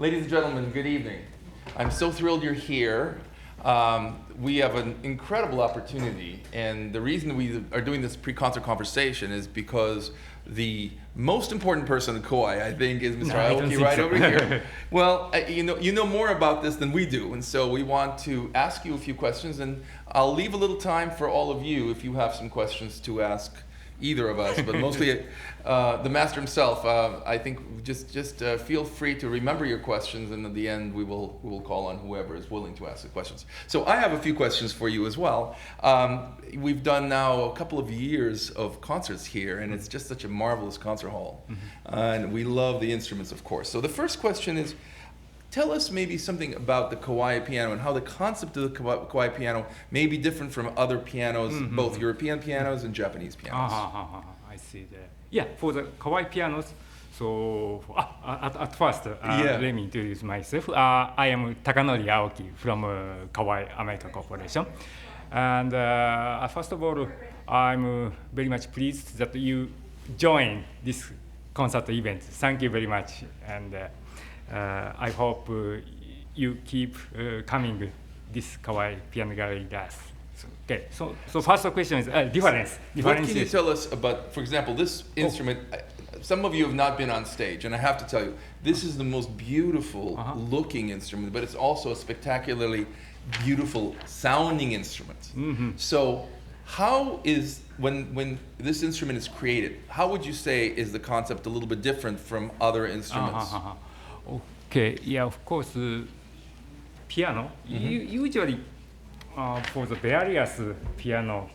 Ladies and gentlemen, good evening. I'm so thrilled you're here. We have an incredible opportunity, and the reason we are doing this pre-concert conversation is because the most important person at Kawai, I think, is Mr. Aoki right over here. Well, you know more about this than we do, and so we want to ask you a few questions, and I'll leave a little time for all of you if you have some questions to ask either of us, but mostly the master himself. I think just feel free to remember your questions, and at the end we will call on whoever is willing to ask the questions. So I have a few questions for you as well. We've done now a couple of years of concerts here, and it's just such a marvelous concert hall, and we love the instruments, of course. So the first question is, tell us maybe something about the Kawai piano and how the concept of the Kawai piano may be different from other pianos, both European pianos and Japanese pianos. I see that. Yeah, for the Kawai pianos, so at first, let me introduce myself. I am Takanori Aoki from Kawai American Corporation. And first of all, I'm very much pleased that you joined this concert event. Thank you very much. And I hope you keep coming this Kawai Piano Gallery class. Okay, so first question is difference. What can you tell us about, for example, this instrument? Some of you have not been on stage, and I have to tell you, this is the most beautiful looking instrument, but it's also a spectacularly beautiful sounding instrument. So how is, when this instrument is created, how would you say is the concept a little bit different from other instruments? Okay, yeah, of course, piano, usually for the various piano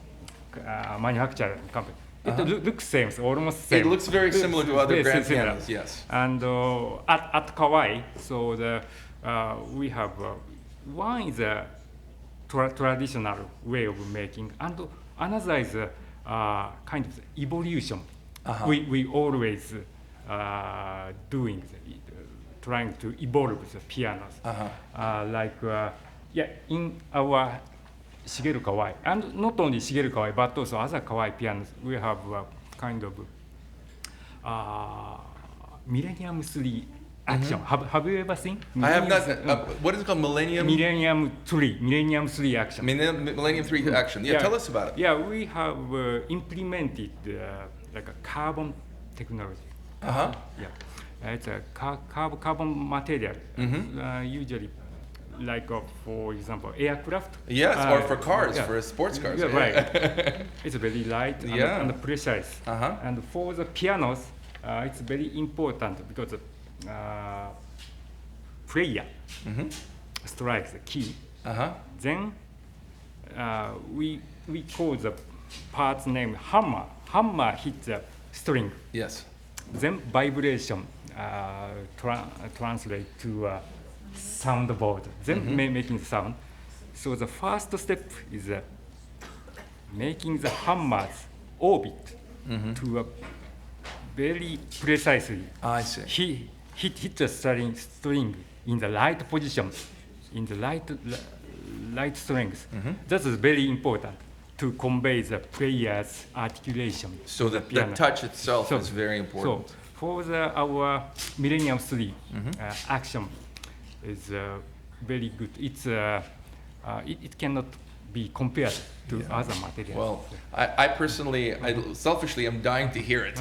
manufacturer company, it looks same, almost same. It looks very similar to other grand pianos, yes. And at Kawai, so we have one is a traditional way of making, and another is kind of evolution. We always doing trying to evolve the pianos, in our Shigeru Kawai, and not only Shigeru Kawai, but also other Kawai pianos, we have kind of Millennium 3 action. Have you ever seen? I have not. What is it called? Millennium 3 action. Millennium 3 action. Yeah, tell us about it. Yeah, we have implemented like a carbon technology. Yeah. It's a carbon material, usually like for example aircraft. Yes, or for cars, for sports cars. Yeah, right. It's very light and precise. And for the pianos, it's very important because player strikes the key. Then we call the part's name hammer. Hammer hits the string. Yes. Then vibration translate to soundboard, then making sound. So the first step is making the hammer's orbit to a very precisely. I see. Hit the string in the right position, in the right strength. That is very important to convey the player's articulation. So the touch itself is very important. So for our Millennium 3 action is very good. It's it cannot be compared to other materials. Well, I personally, selfishly, am dying to hear it.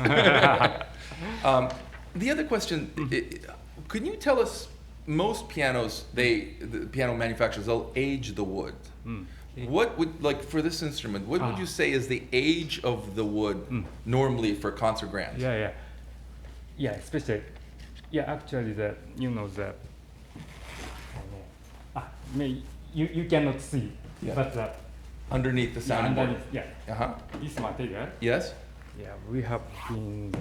The other question, can you tell us, most pianos, the piano manufacturers, they'll age the wood. What would, like for this instrument, what would you say is the age of the wood normally for concert grands? Yeah, especially, actually you cannot see, but underneath the soundboard. This material. Yes. Yeah, we have been.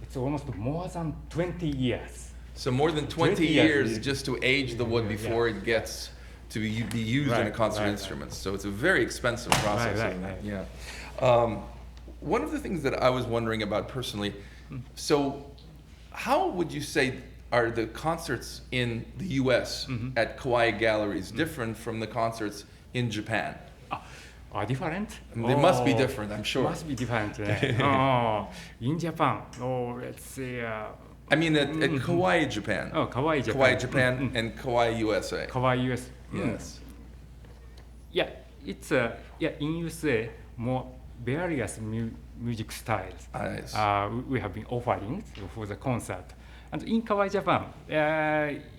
It's almost more than 20 years. So more than 20 years just to age the wood before it gets to be used in a concert instrument. So it's a very expensive process. One of the things that I was wondering about personally, so how would you say are the concerts in the US at Kawai galleries different from the concerts in Japan? Are different? They must be different, I'm sure. Must be different. In Japan, let's say I mean at Kawai, Japan. Oh, Kawai, Japan. Kawai, Japan, and Kawai, USA. Kawai, US. Yes. Yeah, it's in USA more various music styles. Nice. We have been offering for the concert. And in Kawai, Japan,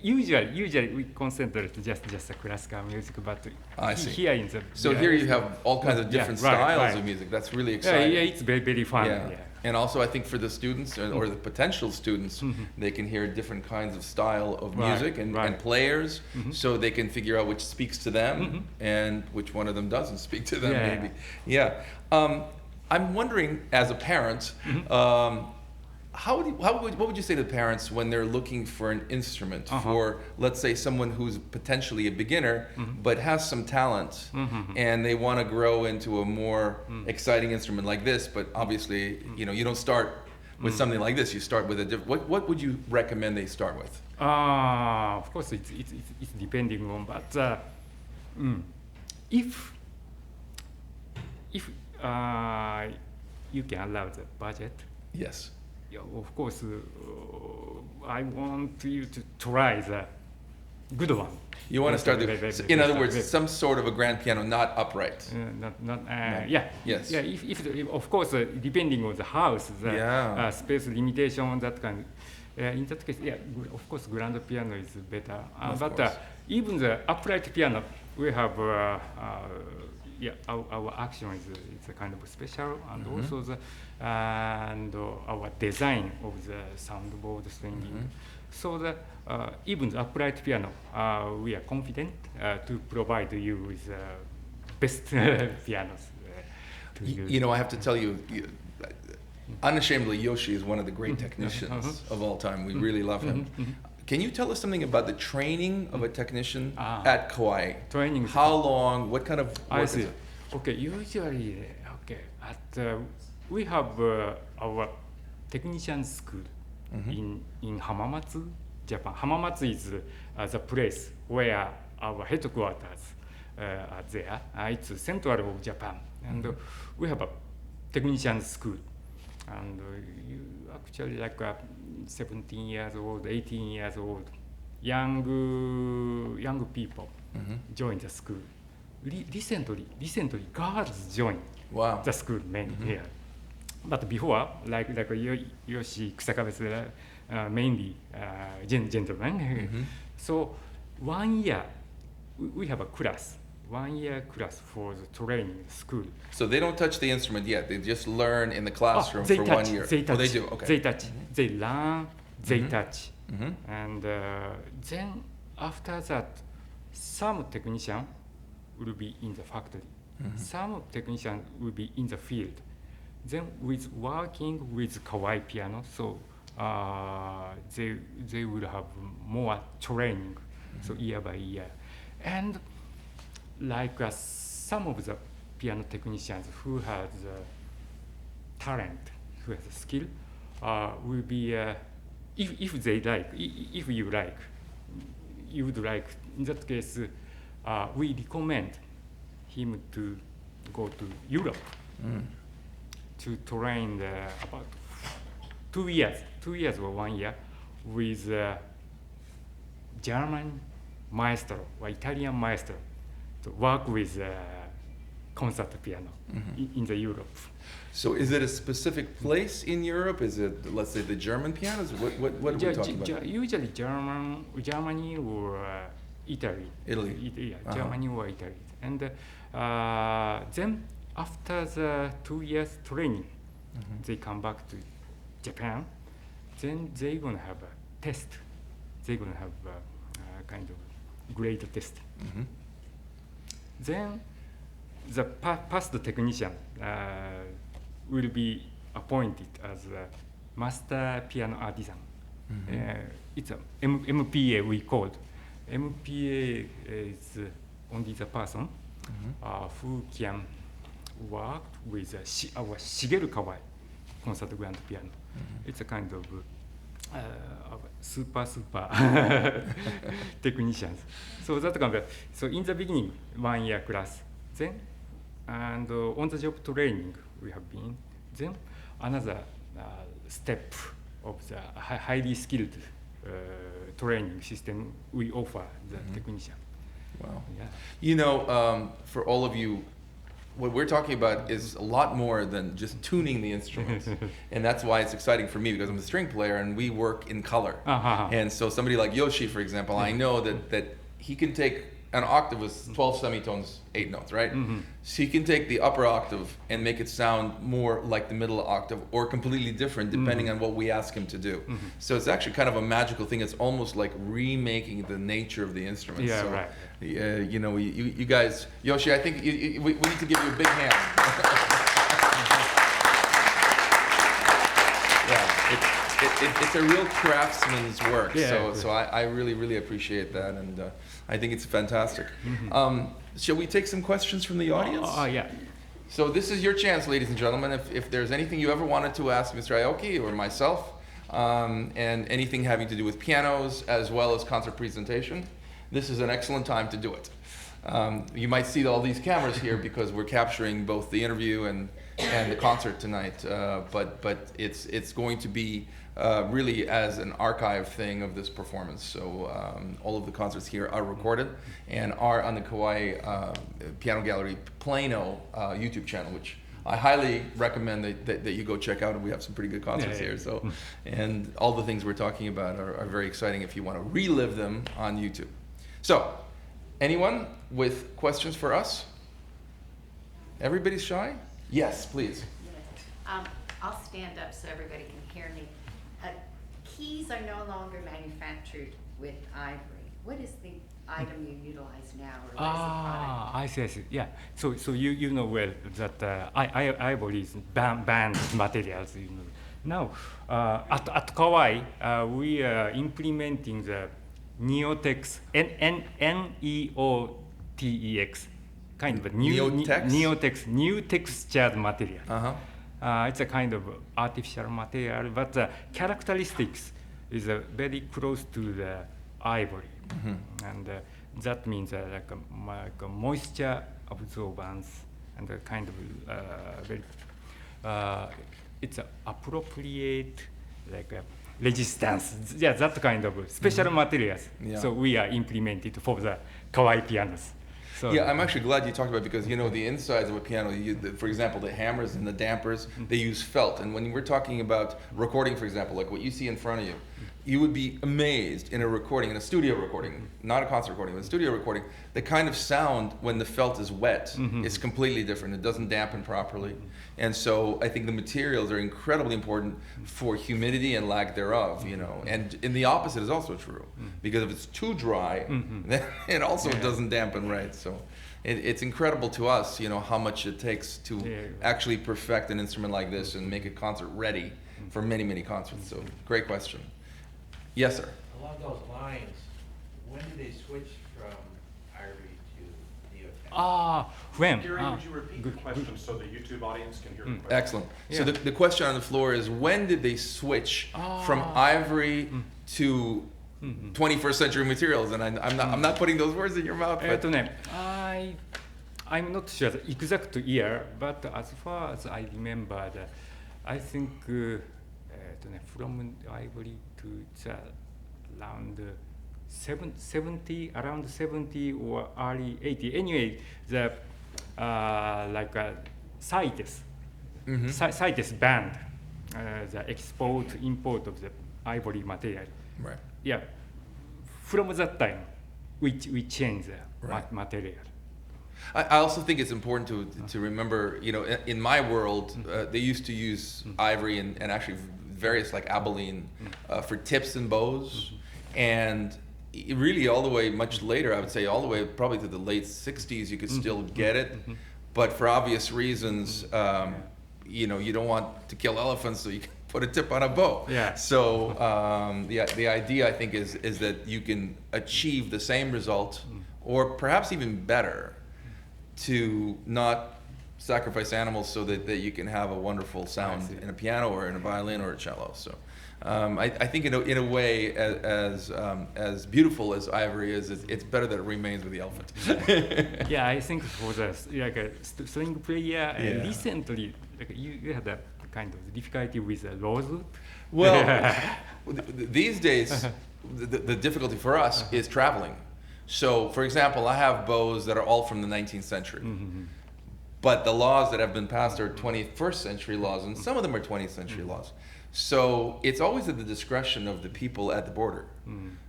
usually we concentrate just the classical music, but I see. Here in the So here you have all kinds of different styles of music. That's really exciting. Yeah, it's very fun. Yeah. And also I think for the students or the potential students, they can hear different kinds of style of music and players, so they can figure out which speaks to them and which one of them doesn't speak to them, maybe. Yeah. I'm wondering, as a parent, what would you say to parents when they're looking for an instrument for, let's say, someone who's potentially a beginner but has some talent and they want to grow into a more exciting instrument like this, but obviously, you don't start with something like this. You start with a different. What would you recommend they start with? Of course, it's depending on, but if you can allow the budget. Yes. Yeah, of course, I want you to try the good one. You want to start in other words, some sort of a grand piano, not upright. Yeah. Yes. Yeah. If of course, depending on the house, the space limitation, that kind. In that case, of course, grand piano is better. But even the upright piano, we have. Our action is a kind of special, and also our design of the soundboard stringing. So that even the upright piano, we are confident to provide you with best pianos. I have to tell you, unashamedly, Yoshi is one of the great technicians of all time. We really love him. Can you tell us something about the training of a technician at Kawai? Training. How long? What kind of work is it? Okay, usually, we have our technician school in Hamamatsu, Japan. Hamamatsu is the place where our headquarters are there. It's central of Japan, and we have a technician school. And you actually 17 years old, 18 years old, young people join the school. Recently, girls join the school mainly here. But before, like Yoshi Kusakabe, mainly gentlemen. So 1 year, we have a class. 1 year class for the training school. So they don't touch the instrument yet. They just learn in the classroom for 1 year. They touch. They do. Okay. They touch. They learn. They touch. And then after that, some technician will be in the factory. Some technician will be in the field. Then with working with Kawai piano, so they will have more training. So year by year, and some of the piano technicians who have the talent, who has the skill, will be if you would like. In that case, we recommend him to go to Europe to train about 2 years or 1 year with German maestro or Italian maestro to work with concert piano in the Europe. So is it a specific place in Europe? Is it, let's say, the German pianos? What are we talking about? Usually Germany or Italy. Italy. Germany or Italy. And then after the 2 years training, they come back to Japan. Then they're gonna have a test. They're gonna have a kind of grade test. Then the past technician will be appointed as a master piano artisan. It's a MPA we called. MPA is only the person who can work with our Shigeru Kawai concert grand piano. It's a kind of super technicians. So that kind of, so in the beginning 1 year class, then and on the job training we have been, then another step of the highly skilled training system we offer the technician. Wow. Yeah. You know, for all of you, what we're talking about is a lot more than just tuning the instruments. And that's why it's exciting for me, because I'm a string player and we work in color. And so somebody like Yoshi, for example, I know that he can take an octave with 12 semitones, 8 notes, right? So he can take the upper octave and make it sound more like the middle octave or completely different depending on what we ask him to do. So it's actually kind of a magical thing. It's almost like remaking the nature of the instrument. Yeah, so, right. You know, you guys, Yoshi, I think we need to give you a big hand. Yeah, it's a real craftsman's work. Yeah, so I really appreciate that, and I think it's fantastic. Shall we take some questions from the audience? Yeah. So this is your chance, ladies and gentlemen. If there's anything you ever wanted to ask Mr. Aoki or myself, and anything having to do with pianos as well as concert presentation, this is an excellent time to do it. You might see all these cameras here because we're capturing both the interview and the concert tonight, but it's going to be really as an archive thing of this performance. So all of the concerts here are recorded and are on the Kawai Piano Gallery Plano YouTube channel, which I highly recommend that you go check out, and we have some pretty good concerts here. So, and all the things we're talking about are very exciting if you want to relive them on YouTube. So, anyone with questions for us? Everybody's shy? Yes, please. I'll stand up so everybody can hear me. Keys are no longer manufactured with ivory. What is the item you utilize now, or what is the product? I see. Yeah. So you know well that ivory is banned materials. You know. Now at Kawai we are implementing the Neotex Neotex kind of a new textured material. It's a kind of artificial material, but the characteristics is very close to the ivory, and that means like a moisture absorbance and a kind of very it's a appropriate like a resistance. Yeah, that kind of special materials. Yeah. So we are implemented for the Kawai pianos. So yeah, I'm actually glad you talked about it, because you know the insides of a piano, for example, the hammers and the dampers, they use felt. And when we're talking about recording, for example, like what you see in front of you, you would be amazed in a recording, in a studio recording, not a concert recording, but a studio recording, the kind of sound when the felt is wet is completely different. It doesn't dampen properly. And so I think the materials are incredibly important for humidity and lack thereof, you know. And the opposite is also true, because if it's too dry, then it also doesn't dampen right. So it's incredible to us, you know, how much it takes to actually perfect an instrument like this and make a concert ready for many, many concerts. So great question. Yes, sir. Along those lines, when did they switch from ivory to neotex? When? Gary, would you repeat the question so the YouTube audience can hear the question? Excellent. So the question on the floor is, when did they switch from ivory to 21st century materials? And I'm not putting those words in your mouth. But I'm not sure the exact year, but as far as I remember, I think from ivory to around 70 or early 80. Anyway, the like CITES banned the import of the ivory material. Right. Yeah. From that time, we changed the material. I also think it's important to remember, you know, in my world, they used to use ivory and actually various like abalone for tips and bows, and really all the way much later, I would say all the way probably to the late 60s, you could still get it, but for obvious reasons, you know, you don't want to kill elephants, so you can put a tip on a bow. Yeah. So the idea, I think, is that you can achieve the same result, or perhaps even better, to not sacrifice animals so that you can have a wonderful sound in a piano or in a violin or a cello. So I think in a way, as beautiful as ivory is, it's better that it remains with the elephant. Yeah, I think for the like a string player, recently like you had a kind of difficulty with the rosewood. Well, these days, the difficulty for us is traveling. So, for example, I have bows that are all from the 19th century. But the laws that have been passed are 21st century laws, and some of them are 20th century laws. So it's always at the discretion of the people at the border.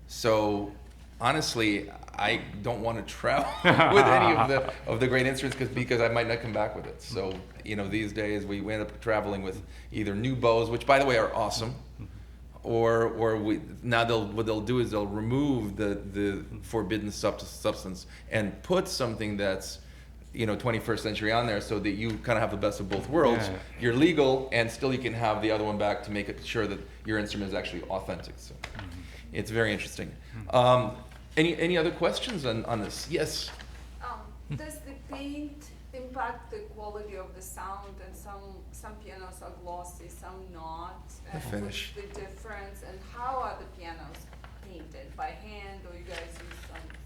So honestly, I don't want to travel with any of the great instruments because I might not come back with it. So these days we end up traveling with either new bows, which by the way are awesome, or what they'll do is they'll remove the forbidden substance and put something that's 21st century on there, so that you kind of have the best of both worlds. Yeah. You're legal, and still you can have the other one back to make it sure that your instrument is actually authentic. So it's very interesting. Any other questions on this? Yes. Does the paint impact the quality of the sound? And some pianos are glossy, some not. The finish. What's the difference? And how are the pianos painted? By hand, or you guys use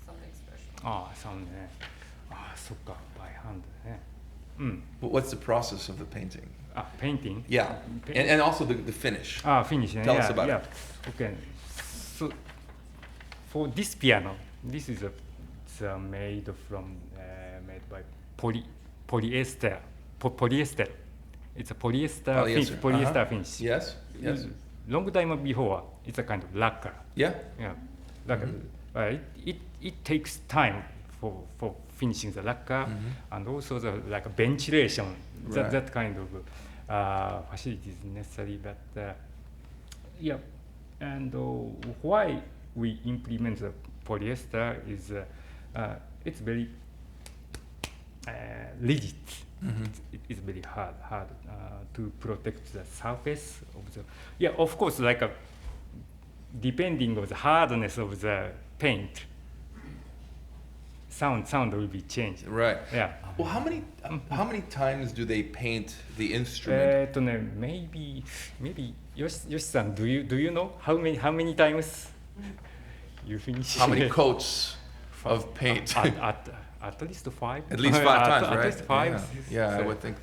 something special? そうね。そっか、by hand ね。But what's the process of the painting? Painting? Yeah, and also the finish. Finish. Tell us about it. Okay. So for this piano, this is made by polyester. Polyester. It's a polyester finish. Yes. Yes. Long time before, it's a kind of lacquer. Yeah. Yeah. Lacquer. It takes time for finishing the lacquer, and also the ventilation. Right. That kind of facility is necessary. But and why we implement the polyester is it's very rigid. It's very hard to protect the surface of the. Yeah, of course, depending on the hardness of the paint, sound will be changed. Right. Yeah. Well, how many times do they paint the instrument? Maybe Yoshi-san, do you know how many times you finish? How many coats of paint? At least 5. At least 5 times, right? At least 5. Yeah, So, I would think.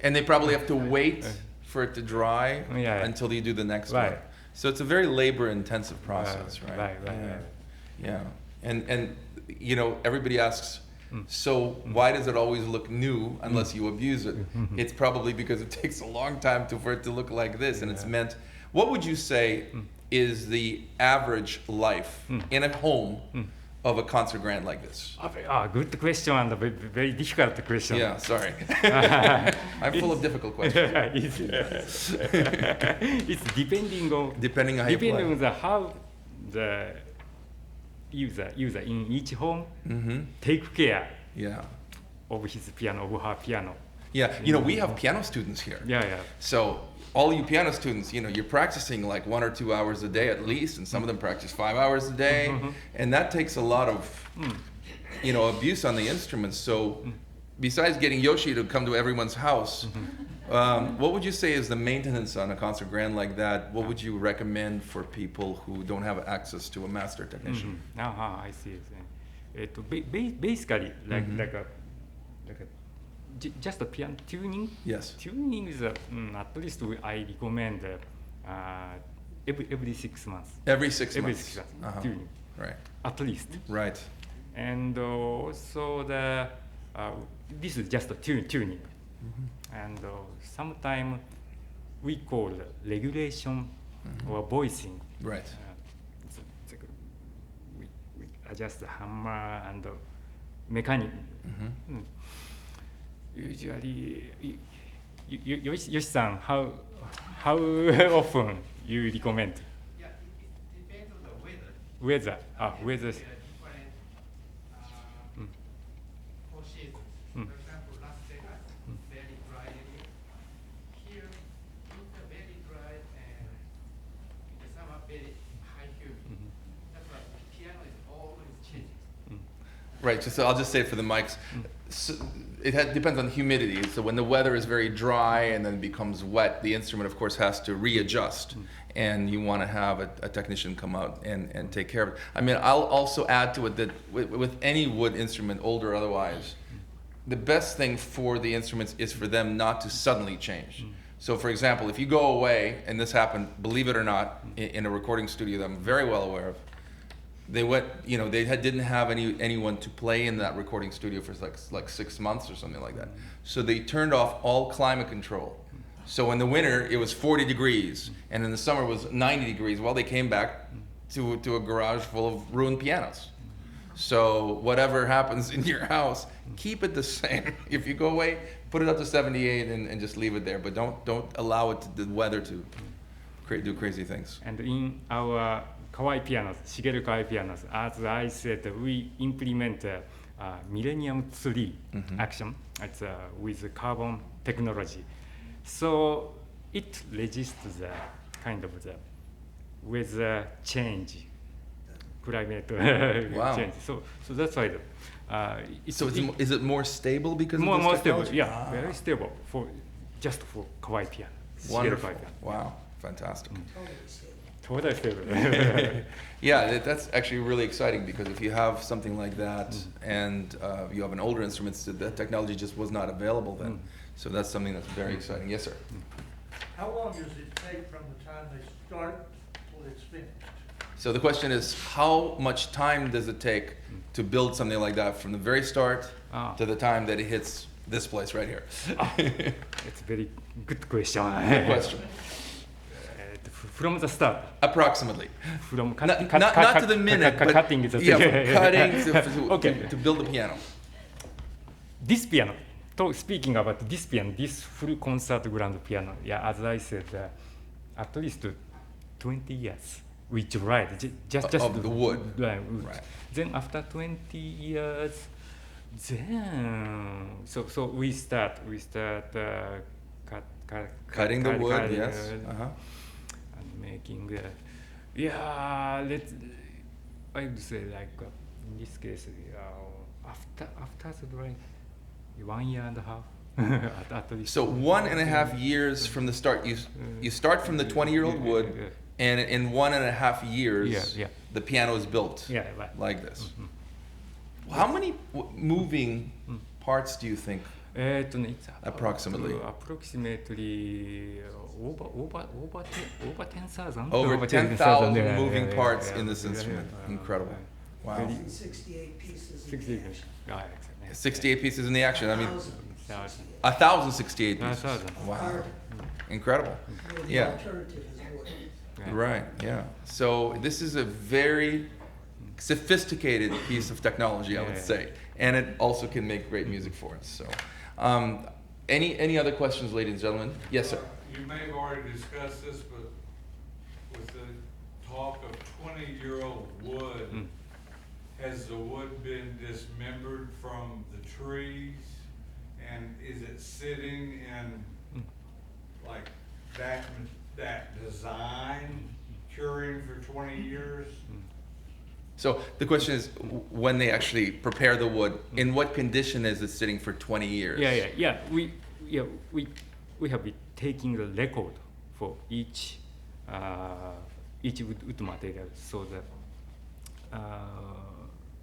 And they probably have to wait for it to dry until you do the next one. So it's a very labor-intensive process, right? Right. Yeah, and everybody asks, so why does it always look new unless you abuse it? It's probably because it takes a long time for it to look like this, and it's meant. What would you say is the average life in a home of a concert grand like this? Good question, and a very difficult question. Yeah, sorry. I'm full of difficult questions. It's depending on how you play. on how the user in each home take care of his piano, of her piano. Yeah, we have piano students here. Yeah. So all you piano students, you're practicing like 1 or 2 hours a day at least, and some of them practice 5 hours a day, and that takes a lot of, abuse on the instruments. So besides getting Yoshi to come to everyone's house, what would you say is the maintenance on a concert grand like that? What would you recommend for people who don't have access to a master technician? I see. Basically, just a piano tuning. Yes. Tuning is at least I recommend every 6 months. Every 6 months. Every 6 months. Tuning. Right. At least. Right. And also this is just a tuning. And sometimes we call regulation or voicing. Right. We adjust the hammer and the mechanism. Usually, Yoshi-san, how often you recommend? Yeah, it depends on the weather. Weather. Weather. There are different 4 seasons. For example, Las Vegas, very dry area. Here, winter very dry and in the summer very high humidity. That's why the piano is always changing. Right. So I'll just say it for the mics. So it depends on humidity. So when the weather is very dry and then becomes wet, the instrument, of course, has to readjust. And you want to have a technician come out and take care of it. I mean, I'll also add to it that with any wood instrument, old or otherwise, the best thing for the instruments is for them not to suddenly change. So for example, if you go away, and this happened, believe it or not, in a recording studio that I'm very well aware of, they went, didn't have anyone to play in that recording studio for like 6 months or something like that. So they turned off all climate control. So in the winter it was 40 degrees, and in the summer it was 90 degrees. Well, they came back to a garage full of ruined pianos. So whatever happens in your house, keep it the same. If you go away, put it up to 78 and just leave it there. But don't allow the weather to do crazy things. And in our Kawai pianos, Shigeru Kawai pianos, as I said, we implement Millennium Tree action. It's with carbon technology. So it resists the kind of the weather change, climate Wow. change. So that's why. Is it more stable because more of this stable? technology? Yeah, very stable for Kawai piano. Wonderful. Shigeru Kawai piano. Wow, fantastic. Totally stable. Yeah, that's actually really exciting, because if you have something like that and you have an older instrument, so that technology just was not available then. So that's something that's very exciting. Yes, sir. How long does it take from the time they start till it's finished? So the question is, how much time does it take to build something like that from the very start to the time that it hits this place right here? It's a very good question. Good question. From the start. Approximately. From Not to the minute, but cutting is yeah, from cutting Okay. to build the piano. This piano. Speaking about this piano, this full concert grand piano. Yeah, as I said, at least 20 years. We tried just of the wood. Right. Right. Then after 20 years, then so we start Cutting the wood. cutting, Yes. and making I would say like in this case after the drawing 1 year and a half at least. So 1.5 years from the start. You start from the 20-year-old wood, and in 1.5 years, the piano is built. Yeah, right. Like this. How many moving parts do you think? It's Approximately. Approximately over 10,000. Over 10,000 moving parts in this instrument. Incredible. Wow. 68 pieces. 60. 68 pieces in the action. I mean, 1,000. 1,068 pieces. 1,000. Wow. Incredible. The Yeah. alternative is wood. Right. Yeah. So this is a very sophisticated piece of technology, I would say, and it also can make great music for us. So, any other questions, ladies and gentlemen? Yes, sir. You may have already discussed this, but with the talk of 20-year-old wood, has the wood been dismembered from the trees? And is it sitting in like that design curing for 20 years? So the question is, when they actually prepare the wood, in what condition is it sitting for 20 years? Yeah. We have been taking the record for each wood material, so that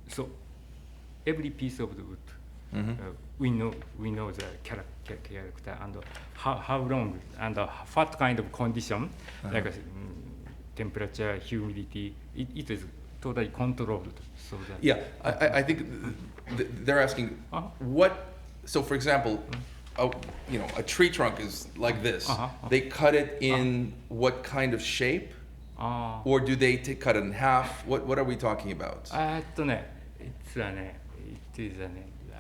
so every piece of the wood, we know the character and how long and what kind of condition, like temperature, humidity. It is totally controlled. So that Yeah, I think they're asking what. So, for example, a tree trunk is like this. They cut it in what kind of shape, or do they cut it in half? What are we talking about?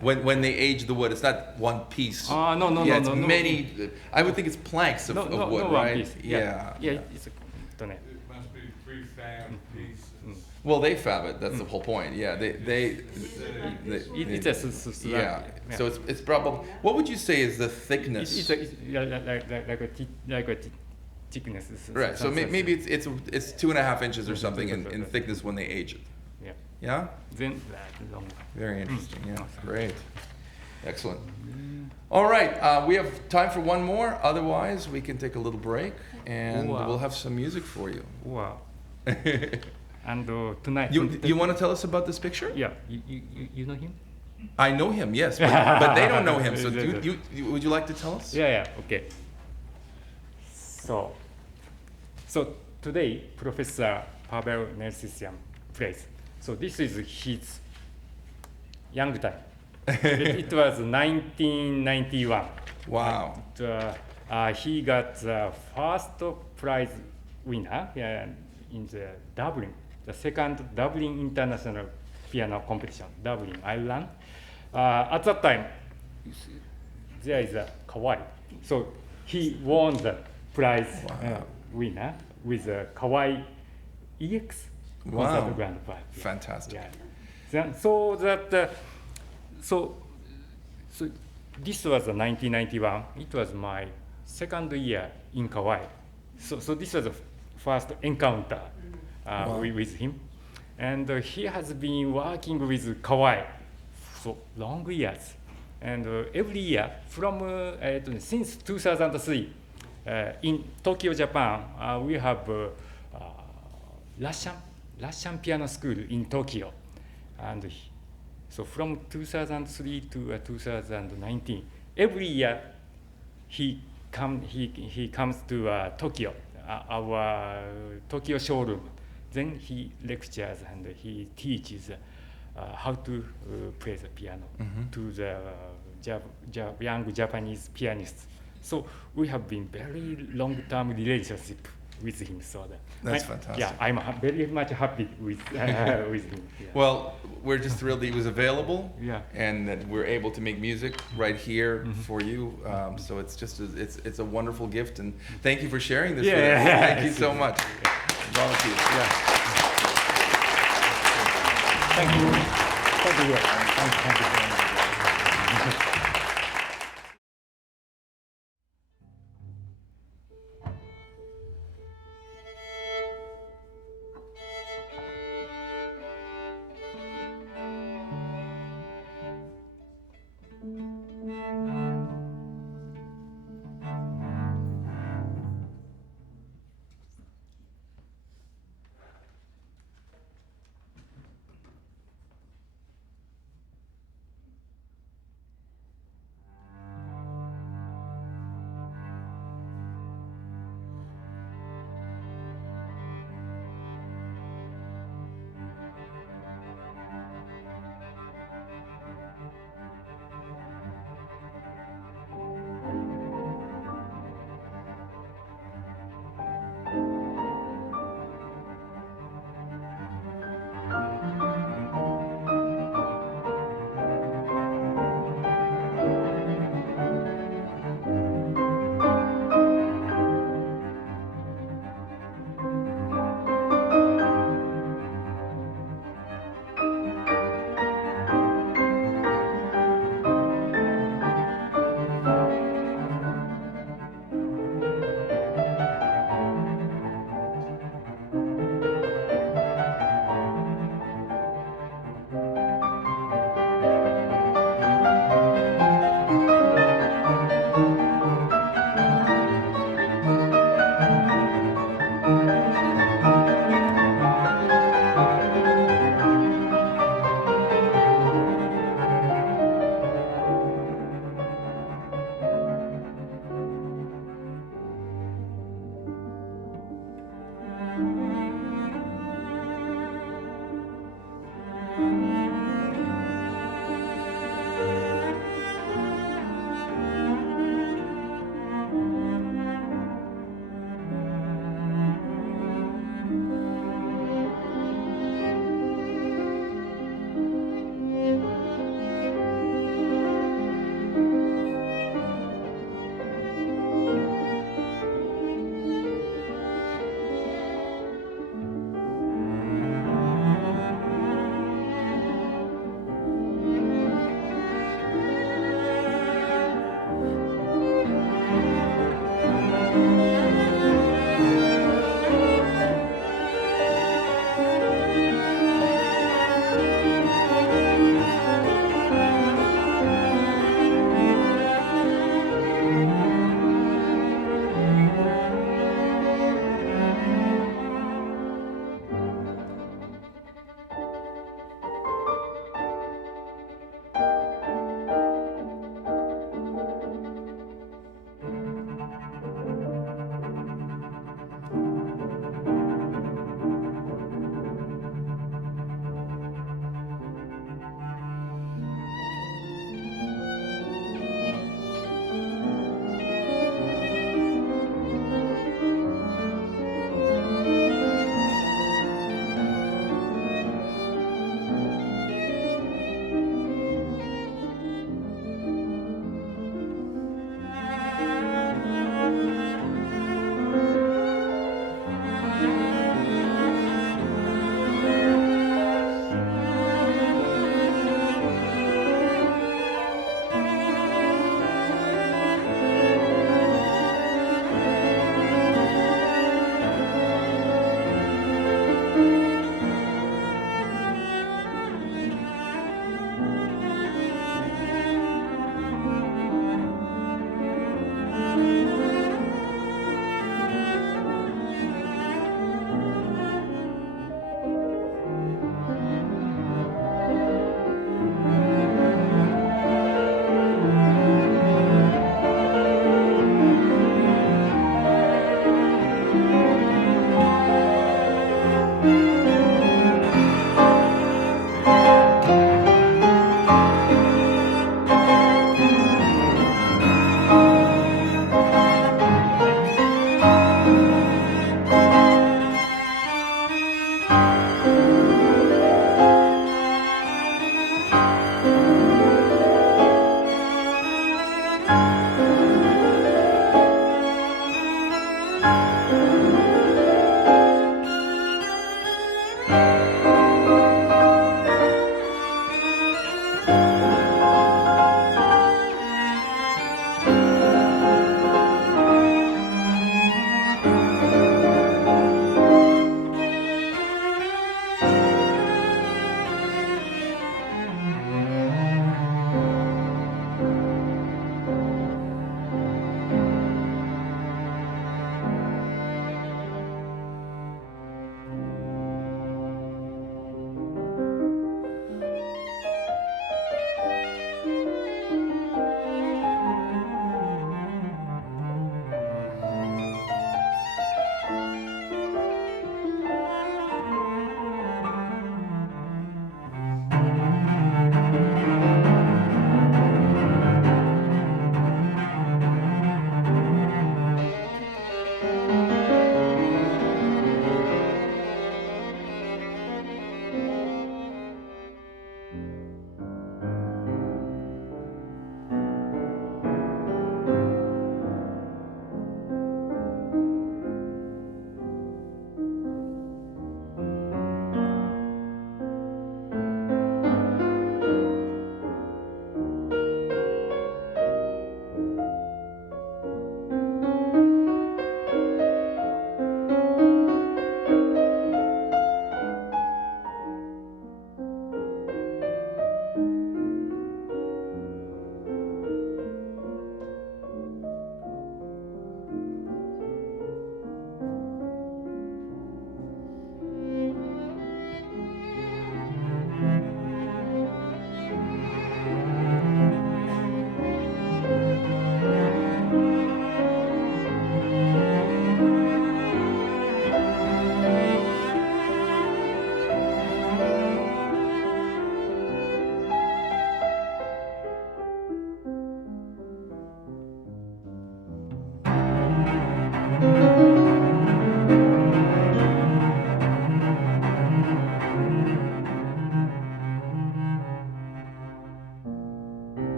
When they age the wood, it's not one piece. No. Yeah, it's no. many. I would think it's planks of wood, no right? one piece. Yeah. It must be prefab pieces. Well, they fab it. That's the whole point. Yeah, yeah. So it's probably. What would you say is the thickness? It's like a thickness. Right. So maybe it's 2.5 inches or something in thickness when they age it. Yeah. Yeah. Then long. Very interesting. Yeah. Great. Excellent. All right. We have time for one more. Otherwise, we can take a little break and we'll have some music for you. Wow. And tonight. You want to tell us about this picture? Yeah. You know him? I know him, yes, but they don't know him. So would you like to tell us? Yeah, okay. So today, Professor Pavel Nersessian plays. So this is his young time. It was 1991. Wow. And, he got the first prize winner in the Dublin, the second Dublin International Piano Competition, Dublin, Ireland. At that time, there is a Kawai. So he won the prize winner with a Kawai EX concert grand prize. Fantastic. Yeah. So this was 1991. It was my second year in Kawai. So this was the first encounter with him. And he has been working with Kawai for long years. And every year, from since 2003, in Tokyo, Japan, we have Russian piano school in Tokyo. And so from 2003 to 2019, every year he comes to Tokyo, our Tokyo showroom. Then he lectures and he teaches how to play the piano to the young Japanese pianists. So we have been very long-term relationship with him. So that's fantastic. Yeah, I'm very much happy with with him. Yeah. Well, we're just thrilled that he was available, Yeah. and that we're able to make music right here for you. So it's just it's a wonderful gift, and thank you for sharing this with us. Thank you so much. Volunteers. Yeah. Thank you. Thank you. Thank you very much.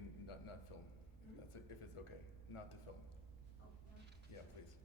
we can not film. If it's okay, not to film. Oh, Yeah, please.